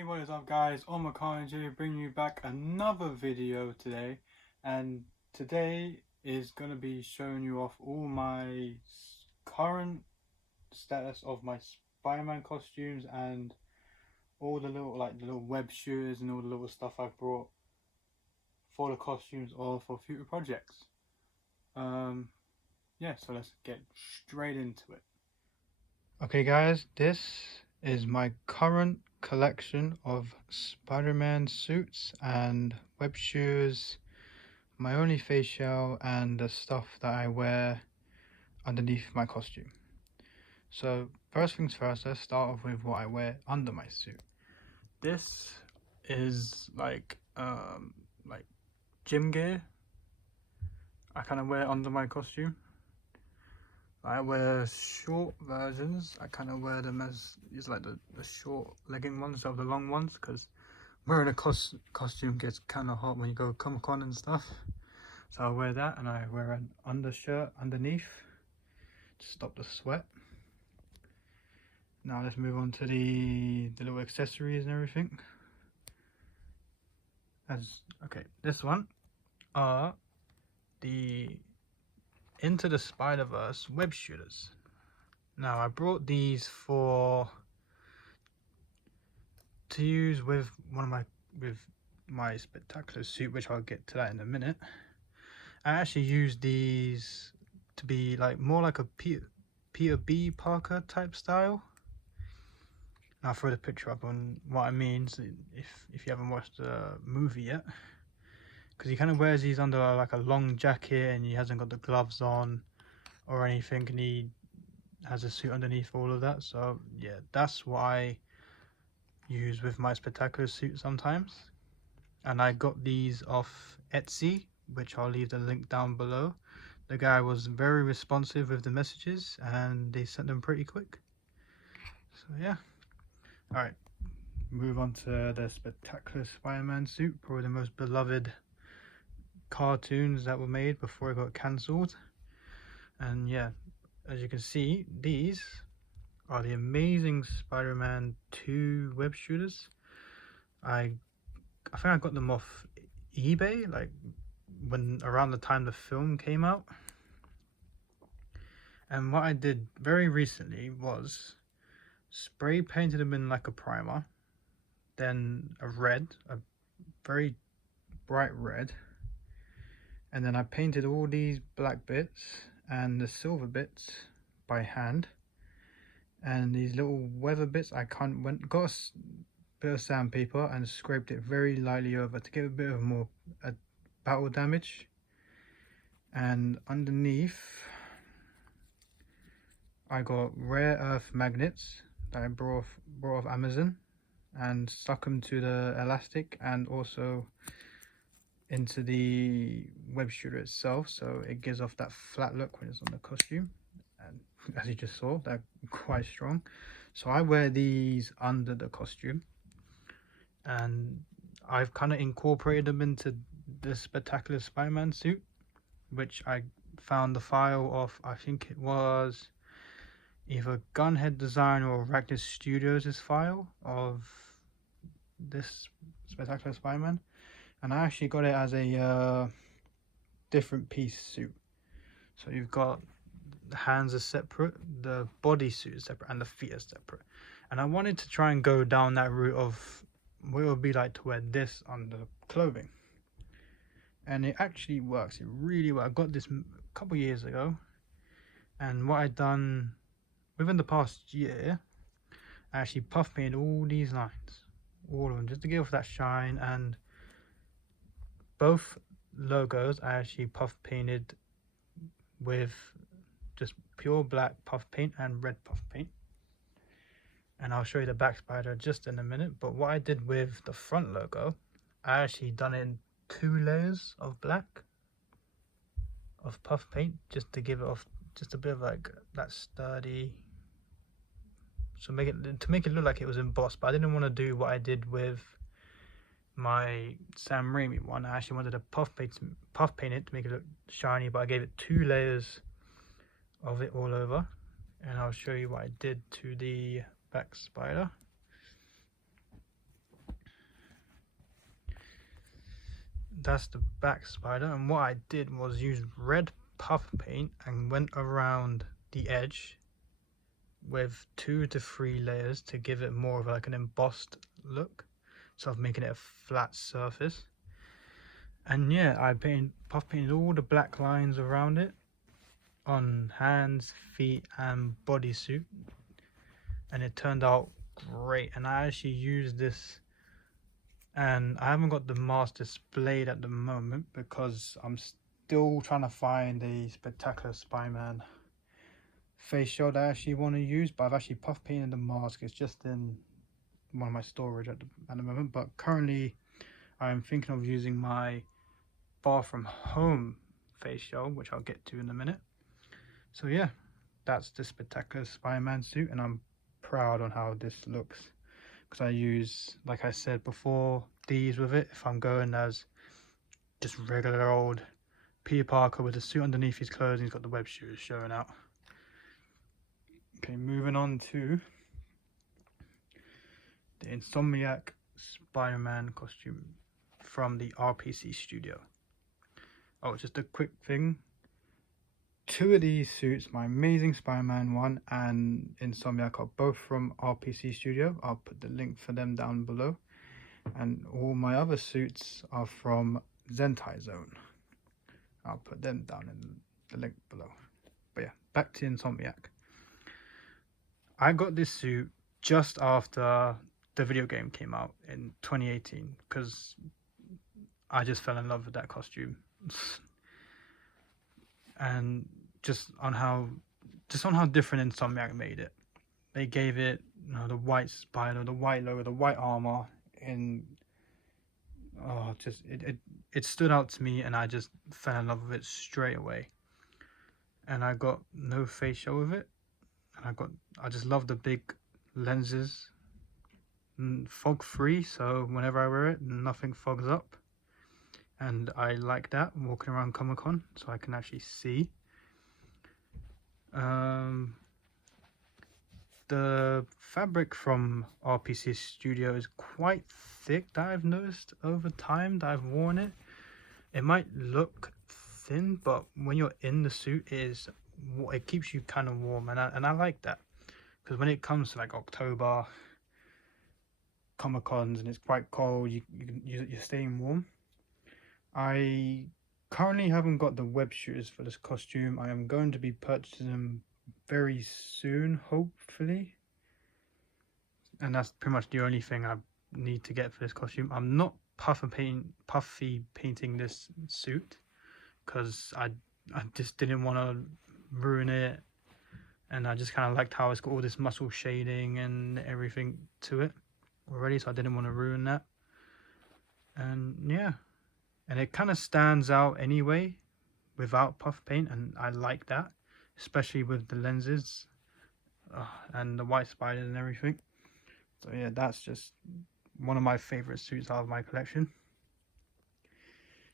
Hey, what is up guys, Omakanje bringing you back another video today, and today is going to be showing you off all my current status of my Spider-Man costumes and all the little web shooters and all the little stuff I've brought for the costumes or for future projects. Yeah, so let's get straight into it. Okay guys, this is my current collection of Spider-Man suits and web shoes, my only face shell, and the stuff that I wear underneath my costume. So first things first, let's start off with what I wear under my suit. This is like gym gear. I kind of wear under my costume. I wear short versions. I kind of wear them as like the short legging ones of the long ones, because wearing a costume gets kind of hot when you go Comic-Con and stuff. So I wear that, and I wear an undershirt underneath to stop the sweat. Now let's move on to the little accessories and everything. This one are the Into the Spider-Verse web shooters. Now I brought these to use with my spectacular suit, which I'll get to that in a minute. I actually used these to be more like a Peter B. Parker type style. Now I'll throw the picture up on what I mean if you haven't watched the movie yet, because he kind of wears these under like a long jacket, and he hasn't got the gloves on or anything, and he has a suit underneath all of that. So yeah, that's what I use with my spectacular suit sometimes. And I got these off Etsy, which I'll leave the link down below. The guy was very responsive with the messages, and they sent them pretty quick. So yeah. Alright, move on to the Spectacular Spider-Man suit, probably the most beloved cartoons that were made before it got cancelled. And yeah, as you can see, these are the Amazing Spider-Man 2 web shooters. I think I got them off eBay, around the time the film came out. And what I did very recently was spray painted them in like a primer, then a very bright red, and then I painted all these black bits and the silver bits by hand, and these little weather bits I got a bit of sandpaper and scraped it very lightly over to give a bit of more battle damage. And underneath I got rare earth magnets that I brought off Amazon and stuck them to the elastic and also into the web shooter itself, so it gives off that flat look when it's on the costume. And as you just saw, they're quite strong. So I wear these under the costume, and I've kind of incorporated them into the Spectacular Spider-Man suit, which I found the file of, I think it was either Gunhead Design or Arachnid Studios' file of this Spectacular Spider-Man, and I actually got it as a different piece suit. So you've got the hands are separate, the body suit is separate, and the feet are separate. And I wanted to try and go down that route of what it would be like to wear this under clothing, and it actually works. It really well. I got this a couple years ago, and what I've done within the past year, I actually puff painted all these lines, all of them, just to give off that shine. And both logos I actually puff painted with just pure black puff paint and red puff paint, and I'll show you the back spider just in a minute. But what I did with the front logo, I actually done it in 2 layers of black of puff paint, just to give it off just a bit of like that sturdy, so to make it look like it was embossed. But I didn't want to do what I did with my Sam Raimi one. I actually wanted to puff paint it to make it look shiny, but I gave it 2 layers of it all over, and I'll show you what I did to the back spider. that's the back spider, and what I did was use red puff paint and went around the edge with 2 to 3 layers to give it more of like an embossed look, so I'm making it a flat surface. And yeah, I puff painted all the black lines around it on hands, feet and bodysuit, and it turned out great. And I actually used this, and I haven't got the mask displayed at the moment because I'm still trying to find a Spectacular Spider-Man face shell that I actually want to use, but I've actually puff painted the mask. It's just in one of my storage at the moment, but currently I'm thinking of using my Far From Home face shell, which I'll get to in a minute. So yeah, that's the Spectacular Spider-Man suit, and I'm proud on how this looks because I use, like I said before, these with it if I'm going as just regular old Peter Parker with the suit underneath his clothes and he's got the web shooters showing out. Okay, moving on to the Insomniac Spider-Man costume from the RPC studio. Oh, just a quick thing. 2 of these suits, my Amazing Spider-Man one and Insomniac, are both from RPC studio. I'll put the link for them down below. And all my other suits are from Zentai Zone. I'll put them down in the link below. But yeah, back to Insomniac. I got this suit just after the video game came out in 2018 because I just fell in love with that costume. And just on how different Insomniac made it. They gave it, you know, the white spider, the white logo, the white armor, and it stood out to me, and I just fell in love with it straight away. And I got no face shell with it, and I just love the big lenses, fog free, so whenever I wear it nothing fogs up, and I like that walking around Comic-Con so I can actually see. The fabric from RPC Studio is quite thick that I've noticed over time that I've worn it. It might look thin, but when you're in the suit, it keeps you kind of warm, and I like that, because when it comes to like October Comic-Cons and it's quite cold, you're staying warm. I currently haven't got the web shooters for this costume. I am going to be purchasing them very soon, hopefully, and that's pretty much the only thing I need to get for this costume. I'm not puffy painting this suit because I just didn't want to ruin it, and I just kind of liked how it's got all this muscle shading and everything to it already, so I didn't want to ruin that. And yeah, and it kind of stands out anyway without puff paint, and I like that, especially with the lenses and the white spiders and everything. So yeah, that's just one of my favorite suits out of my collection.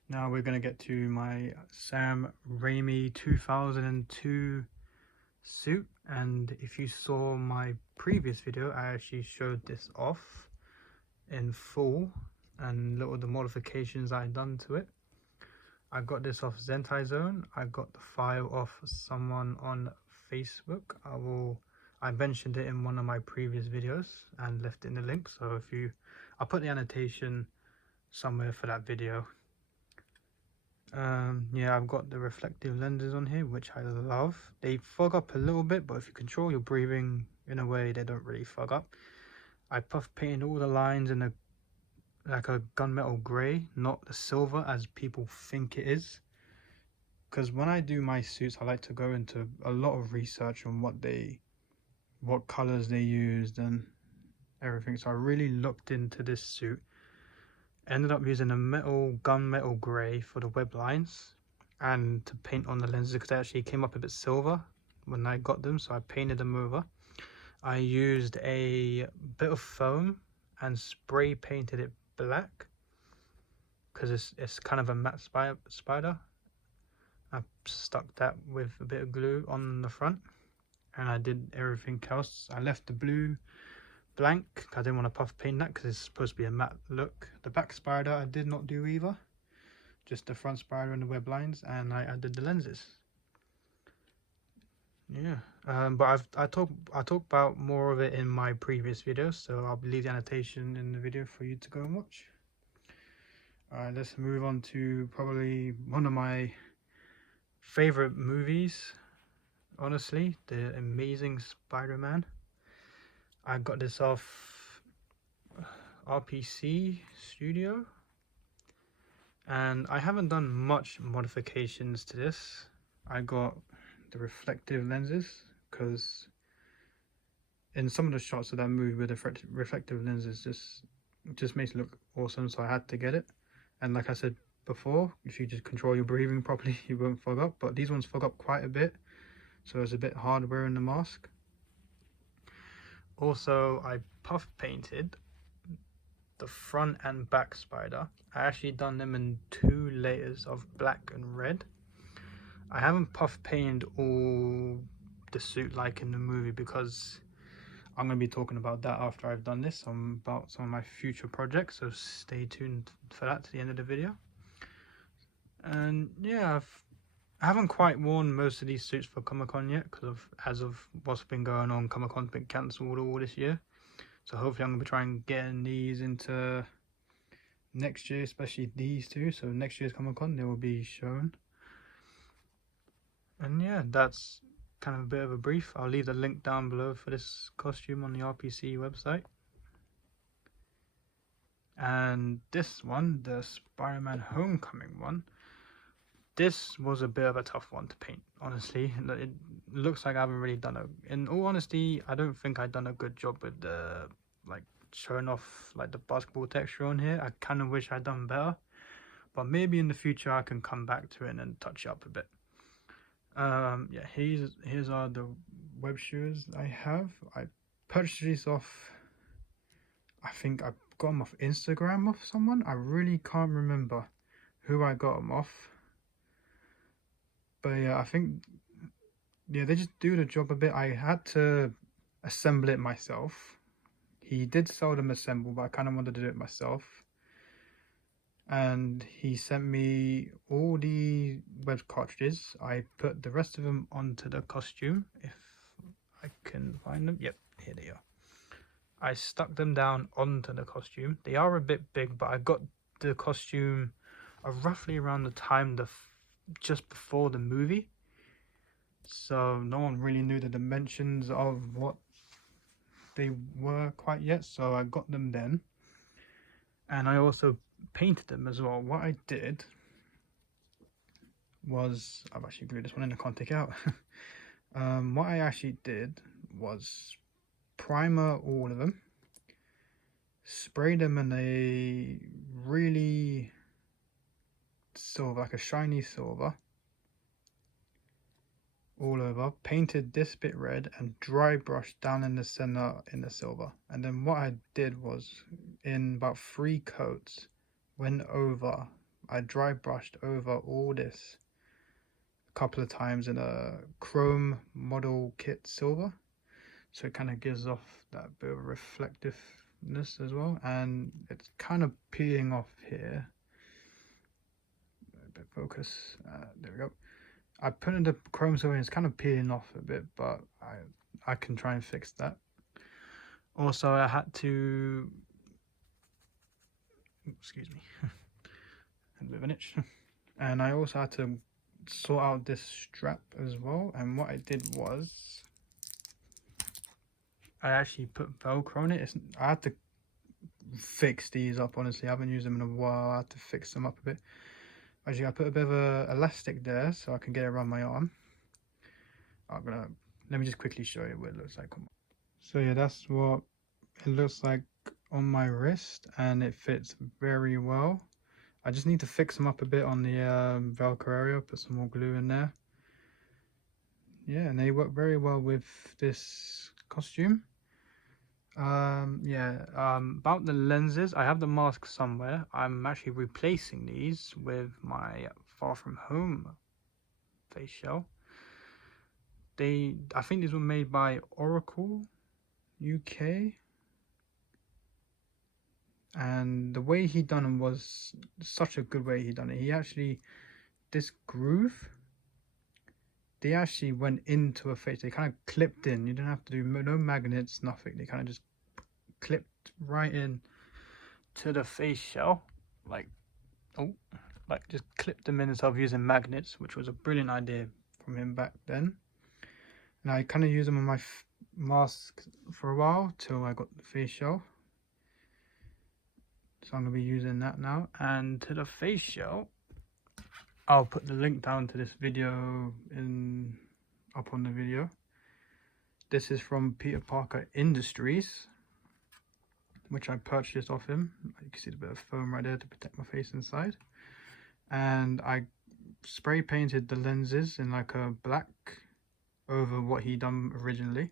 Now we're going to get to my Sam Raimi 2002 suit, and if you saw my previous video, I actually showed this off in full and little the modifications I done to it. I got this off Zentai Zone. I got the file off someone on Facebook. I mentioned it in one of my previous videos and left it in the link, so I'll put the annotation somewhere for that video. Yeah, I've got the reflective lenses on here, which I love. They fog up a little bit, but if you control your breathing in a way, they don't really fog up. I puff painted all the lines in like a gunmetal grey, not the silver as people think it is, because when I do my suits I like to go into a lot of research on what colors they used and everything. So I really looked into this suit, ended up using a gunmetal grey for the web lines and to paint on the lenses, because they actually came up a bit silver when I got them, so I painted them over. I used a bit of foam and spray painted it black because it's kind of a matte spider. I stuck that with a bit of glue on the front, and I did everything else. I left the blue blank because I didn't want to puff paint that because it's supposed to be a matte look. The back spider I did not do either. just the front spider and the web lines, and I added the lenses. Yeah, but I talk about more of it in my previous videos, so I'll leave the annotation in the video for you to go and watch. Alright, let's move on to probably one of my favorite movies, honestly, The Amazing Spider-Man. I got this off RPC Studio, and I haven't done much modifications to this. I got the reflective lenses because in some of the shots of that movie with the reflective lenses just makes it look awesome, so I had to get it. And like I said before, if you just control your breathing properly, you won't fog up, but these ones fog up quite a bit, so it's a bit hard wearing the mask. Also, I puff painted the front and back spider. I actually done them in 2 layers of black and red. I haven't puff painted all the suit like in the movie because I'm going to be talking about that after I've done this, about some of my future projects, so stay tuned for that to the end of the video. And yeah, I haven't quite worn most of these suits for Comic-Con yet because as of what's been going on, Comic-Con's been cancelled all this year. So hopefully I'm going to be trying getting these into next year, especially these two. So next year's Comic-Con, they will be shown. And yeah, that's kind of a bit of a brief. I'll leave the link down below for this costume on the RPC website. And this one, the Spider-Man Homecoming one, this was a bit of a tough one to paint, honestly. It looks like I haven't really done in all honesty, I don't think I've done a good job with the, like, showing off, like, the basketball texture on here. I kind of wish I'd done better, but maybe in the future I can come back to it and touch it up a bit. Yeah, here's are the web shoes I have. I purchased these off, I think I got them off Instagram off someone. I really can't remember who I got them off. But yeah, I think, yeah, they just do the job a bit. I had to assemble it myself. He did sell them assembled, but I kind of wanted to do it myself. And he sent me all the web cartridges. I put the rest of them onto the costume, if I can find them. Yep, here they are. I stuck them down onto the costume. They are a bit big, but I got the costume roughly around the time just before the movie, so no one really knew the dimensions of what they were quite yet, so I got them then. And I also painted them as well. What I did was, I've actually glued this one in, I can't take it out. What I actually did was primer all of them, spray them in a really silver, like a shiny silver, all over, painted this bit red, and dry brushed down in the center in the silver. And then what I did was, in about 3 coats, I dry brushed over all this a couple of times in a chrome model kit silver, so it kind of gives off that bit of reflectiveness as well. And it's kind of peeling off here. A bit focus, there we go. I put in the chrome silver and it's kind of peeling off a bit, but I can try and fix that. Also, I had to, excuse me, a bit of an itch. And I also had to sort out this strap as well. And what I did was, I actually put Velcro on it. I had to fix these up, honestly. I haven't used them in a while. I had to fix them up a bit. Actually, I put a bit of a elastic there so I can get it around my arm. Let me just quickly show you what it looks like. So yeah, that's what it looks like on my wrist, and it fits very well. I just need to fix them up a bit on the Velcro area, put some more glue in there. Yeah, and they work very well with this costume. About the lenses, I have the mask somewhere. I'm actually replacing these with my Far From Home face shell. I think these were made by Oracle UK. and the way he done it was such a good way he done it. He actually, this groove, they actually went into a face. They kind of clipped in. You didn't have to do no magnets, nothing. They kind of just clipped right in to the face shell, like, oh, like just clipped them in instead of using magnets, which was a brilliant idea from him back then. And I kind of used them on my mask for a while till I got the face shell. So I'm going to be using that now. And to the face shell, I'll put the link down to this video up on the video. This is from Peter Parker Industries, which I purchased off him. You can see the bit of foam right there to protect my face inside. And I spray painted the lenses in like a black over what he done originally,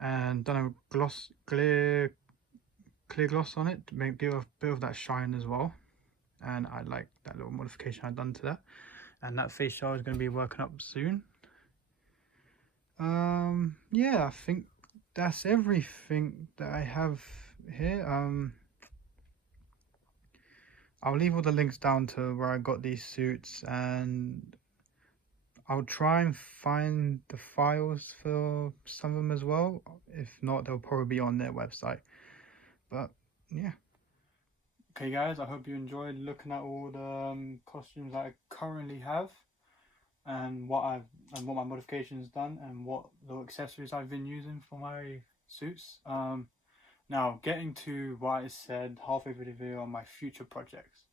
and done a clear gloss on it to give a bit of that shine as well. And I like that little modification I've done to that. And that face shell is going to be working up soon. Yeah, I think that's everything that I have here. I'll leave all the links down to where I got these suits, and I'll try and find the files for some of them as well. If not, they'll probably be on their website. But yeah. Okay guys, I hope you enjoyed looking at all the costumes that I currently have, and what my modifications done, and what the accessories I've been using for my suits. Now getting to what I said halfway through the video on my future projects.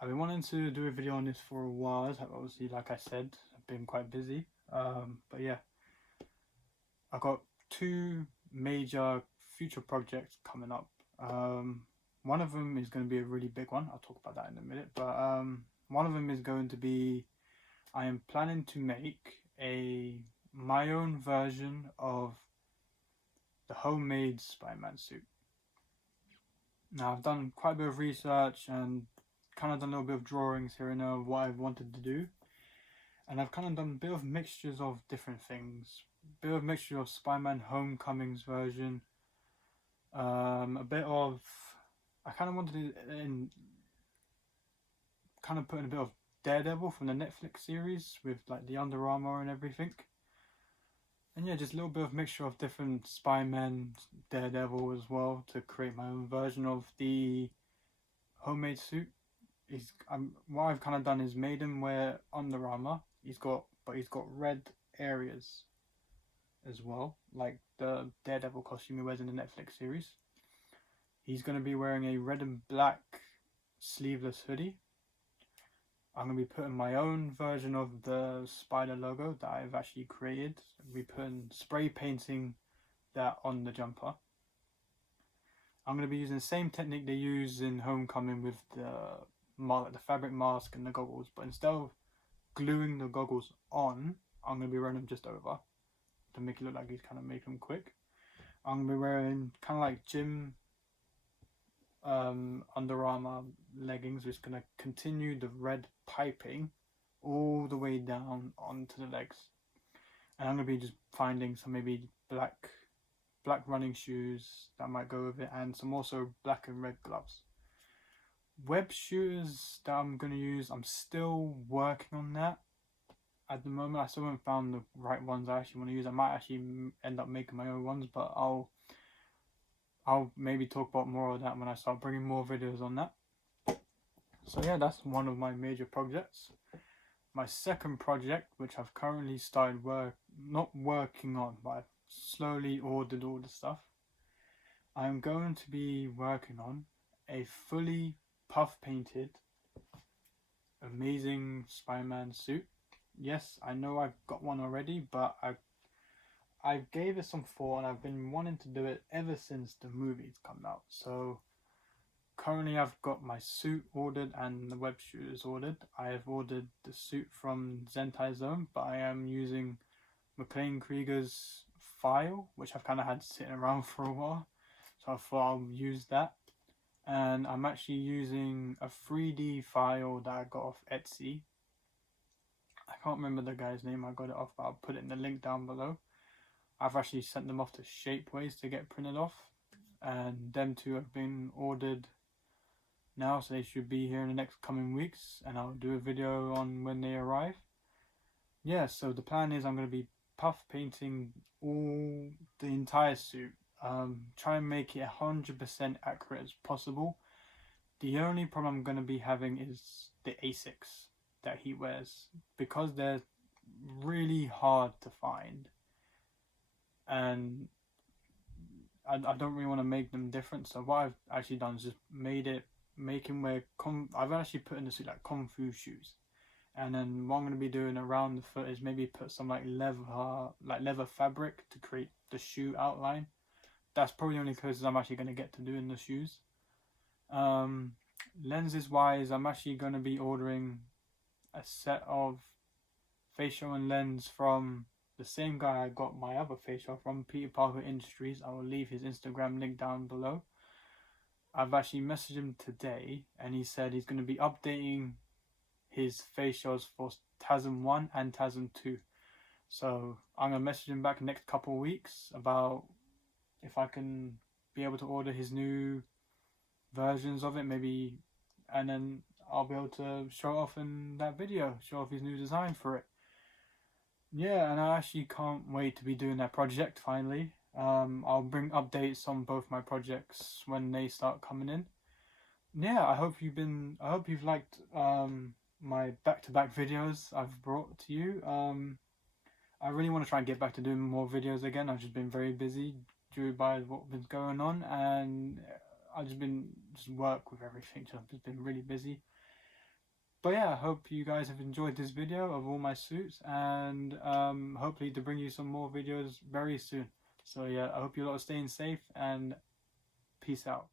I've been wanting to do a video on this for a while. Obviously, like I said, I've been quite busy. But yeah, I've got 2 major future projects coming up. One of them is going to be a really big one. I'll talk about that in a minute. But one of them is going to be, I am planning to make my own version of the homemade Spider-Man suit. Now I've done quite a bit of research and kind of done a little bit of drawings here and there of what I wanted to do, and I've kind of done a bit of mixtures of different things. A bit of mixture of Spider-Man Homecoming's version, a bit of, I kind of wanted to kind of put in a bit of Daredevil from the Netflix series with like the Under Armour and everything. And yeah, just a little bit of mixture of different Spider-Man, Daredevil as well, to create my own version of the homemade suit. What I've kind of done is made him wear Under Armour. He's got red areas as well, like the Daredevil costume he wears in the Netflix series. He's going to be wearing a red and black sleeveless hoodie. I'm going to be putting my own version of the spider logo that I've actually created. I'll be spray painting that on the jumper. I'm going to be using the same technique they use in Homecoming with the fabric mask and the goggles, but instead of gluing the goggles on, I'm going to be wearing them just over to make it look like he's kind of making them quick. I'm going to be wearing kind of like gym Under Armour leggings, which is going to continue the red piping all the way down onto the legs. And I'm going to be just finding some maybe black running shoes that might go with it, and some also black and red gloves. Web shooters that I'm going to use, I'm still working on that at the moment. I still haven't found the right ones I actually want to use. I might actually end up making my own ones, but I'll maybe talk about more of that when I start bringing more videos on that. So yeah, that's one of my major projects. My second project, which I've currently started not working on, but I've slowly ordered all the stuff. I'm going to be working on a fully puff painted amazing Spider-Man suit. Yes, I know I've got one already, but I gave it some thought, and I've been wanting to do it ever since the movie's come out. So currently I've got my suit ordered and the web shooters ordered. I have ordered the suit from Zentai Zone, but I am using McLean Krieger's file, which I've kind of had sitting around for a while, so I thought I'll use that. And I'm actually using a 3D file that I got off Etsy. I can't remember the guy's name I got it off, but I'll put it in the link down below. I've actually sent them off to Shapeways to get printed off. and them two have been ordered now, so they should be here in the next coming weeks, and I'll do a video on when they arrive. Yeah, so the plan is I'm going to be puff painting the entire suit. Try and make it 100% accurate as possible. The only problem I'm going to be having is the Asics that he wears, because they're really hard to find, and I don't really want to make them different. So what I've actually done is just make him wear I've actually put in the suit like Kung Fu shoes, and then what I'm going to be doing around the foot is maybe put some like leather fabric to create the shoe outline. That's probably the only closest I'm actually going to get to doing the shoes. Lenses wise, I'm actually going to be ordering a set of facial and lens from the same guy I got my other facial from, Peter Parker Industries. I will leave his Instagram link down below. I've actually messaged him today, and he said he's going to be updating his facials for TASM 1 and TASM 2. So I'm going to message him back next couple of weeks about if I can be able to order his new versions of it, maybe, and then I'll be able to show it off in that video, show off his new design for it. Yeah, and I actually can't wait to be doing that project finally. I'll bring updates on both my projects when they start coming in. Yeah, I hope you've liked my back-to-back videos I've brought to you. I really want to try and get back to doing more videos again. I've just been very busy due by what's been going on, and I've just been work with everything. So I've just been really busy. But yeah, I hope you guys have enjoyed this video of all my suits, and hopefully to bring you some more videos very soon. So yeah, I hope you all are staying safe, and peace out.